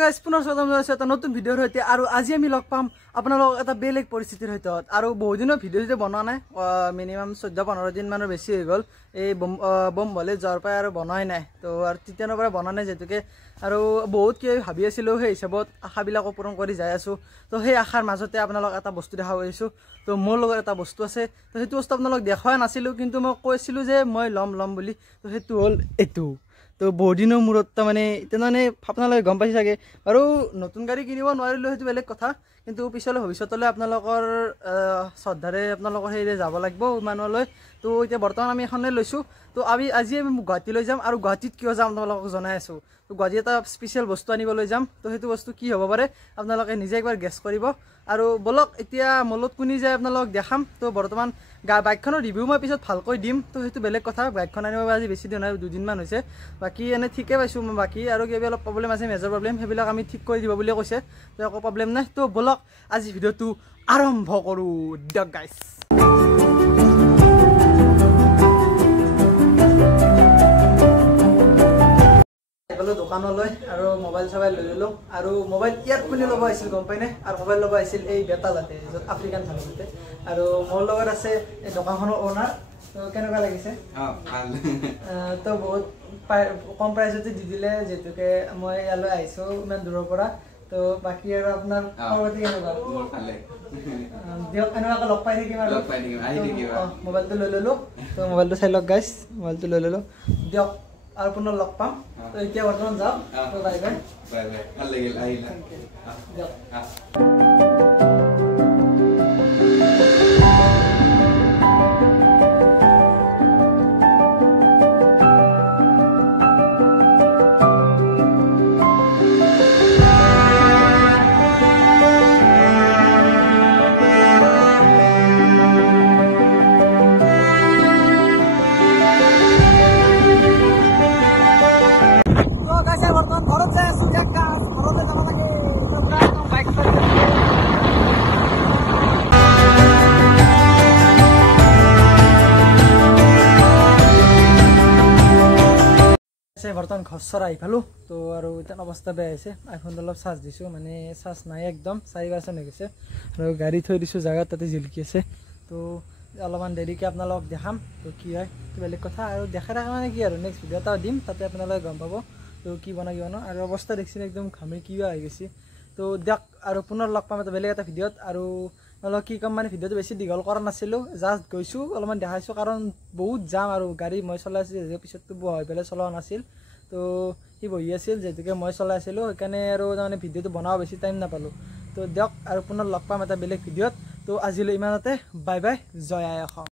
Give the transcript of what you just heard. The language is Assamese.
গাইজ পুনৰ স্বাগতম জনাইছো এটা নতুন ভিডিঅ'ৰ সৈতে আৰু আজি আমি লগ পাম আপোনালোকক এটা বেলেগ পৰিস্থিতিৰ সৈতে আৰু বহুত দিনৰ ভিডিঅ' যেতিয়া বনোৱা নাই মিনিমাম 14-15 দিন মানৰ বেছি হৈ গ'ল এই বম বলে যোৱাৰ পৰা আৰু বনোৱাই নাই তো আৰু তেতিয়াৰ পৰা বনোৱা নাই যেতুকে আৰু বহুত কি ভাবি আছিলো সেই হিচাপত আশাবিলাকো পূৰণ কৰি যাই আছো তো সেই আশাৰ মাজতে আপোনালোক এটা বস্তু দেখা পাইছো তো মোৰ লগত এটা বস্তু আছে তো সেইটো বস্তু আপোনালোক দেখাই নাছিলো কিন্তু মই কৈছিলো যে মই ল'ম বুলি তো সেইটো হ'ল এইটো তো বহুত দিনৰ মূৰত তাৰমানে তেনেধৰণে আপোনালোকে গম পাইছে চাগে আৰু নতুন গাড়ী কিনিব নোৱাৰিলেও সেইটো বেলেগ কথা কিন্তু পিছলৈ ভৱিষ্যতলৈ আপোনালোকৰ শ্ৰদ্ধাৰে আপোনালোকৰ সেইৰে যাব লাগিব মানুহলৈ তো এতিয়া বৰ্তমান আমি এখনে লৈছোঁ তো আজি আমি গুৱাহাটীলৈ যাম আৰু গুৱাহাটীত কিয় যাম আপোনালোকক জনাই আছোঁ তো গুৱাহাটী এটা স্পেচিয়েল বস্তু আনিবলৈ যাম তো সেইটো বস্তু কি হ'ব পাৰে আপোনালোকে নিজে একবাৰ গেছ কৰিব আৰু বলক এতিয়া মলত কোনি যায় আপোনালোকক দেখাম তো বৰ্তমান বাইকখনৰ ৰিভিউ মই পিছত ভালকৈ দিম তো সেইটো বেলেগ কথা বাইকখন আনিব আজি বেছি দিন হয় 2 দিনমান হৈছে বাকী এনে ঠিকে পাইছোঁ মই বাকী আৰু কিবা অলপ প্ৰব্লেম আছে মেজৰ প্ৰব্লেম সেইবিলাক আমি ঠিক কৰি দিব বুলি কৈছে তো একো প্ৰব্লেম নাই তো বলক আজি ভিডিঅ'টো আৰম্ভ কৰোঁ দিয়ক গাইছ দোকানলৈ আৰু মোবাইল চবাইল লৈ ললো আৰু মোবাইল ইয়াত কোনে ল'ব আহিছিল গম পাইনে আৰু মোবাইল ল'ব আহিছিল এই বেতালাতে য'ত আফ্ৰিকান থানাতে আৰু মোৰ লগত আছে এই দোকানখনৰ অনাৰ তো কেনেকুৱা লাগিছে তো বহুত কম প্ৰাইজতে দি দিলে যেতুকে মই ইয়ালৈ আহিছোঁ ইমান দূৰৰ পৰা তো বাকী আৰু আপোনাৰ খবৰটি কেনেকুৱা দিয়ক এনেকুৱাকৈ লগ পাই থাকিম আৰু মোবাইলটো লৈ ললো তো মোবাইলটো চাই লওক গাইছ মোবাইলটো লৈ ললো দিয়ক আৰু পুনৰ লগ পাম তো এতিয়া বৰ্তমান যাওঁ তো বাই বাই ভাল লাগিল আহিলা দিয়ক বৰ্তমান ঘৰ আহি পালোঁ তো আৰু এতিয়া অৱস্থা বেয়া হৈছে আইফোনটো অলপ চাৰ্জ দিছোঁ মানে চাৰ্জ নাই একদম 4% হৈ গৈছে আৰু গাড়ী থৈ দিছোঁ জেগাত তাতে জিলকি আছে তো অলপমান দেৰিকৈ আপোনালোকক দেখাম তো কি হয় বেলেগ কথা আৰু দেখাই থকা মানে কি আৰু নেক্সট ভিডিঅ' এটা দিম তাতে আপোনালোকে গম পাব তো কি বনাই আৰু অৱস্থা দেখিছে একদম ঘামি কিবা হৈ গৈছে তো দিয়ক আৰু পুনৰ লগ পাম এটা বেলেগ এটা ভিডিঅ'ত আৰু অলপ কি ক'ম মানে ভিডিঅ'টো বেছি দীঘল কৰা নাছিলোঁ জাষ্ট গৈছোঁ অলপমান দেখাইছোঁ কাৰণ বহুত যাম আৰু গাড়ী মই চলাইছোঁ পিছততো হৈ পেলাই চলোৱা নাছিল তো সি বহি আছিল যেতুকে মই চলাই আছিলোঁ সেইকাৰণে আৰু তাৰমানে ভিডিঅ'টো বনাব বেছি টাইম নাপালোঁ তো দিয়ক আৰু পুনৰ লগ পাম এটা বেলেগ ভিডিঅ'ত তো আজিলৈ ইমানতে বাই বাই জয় আই অসম।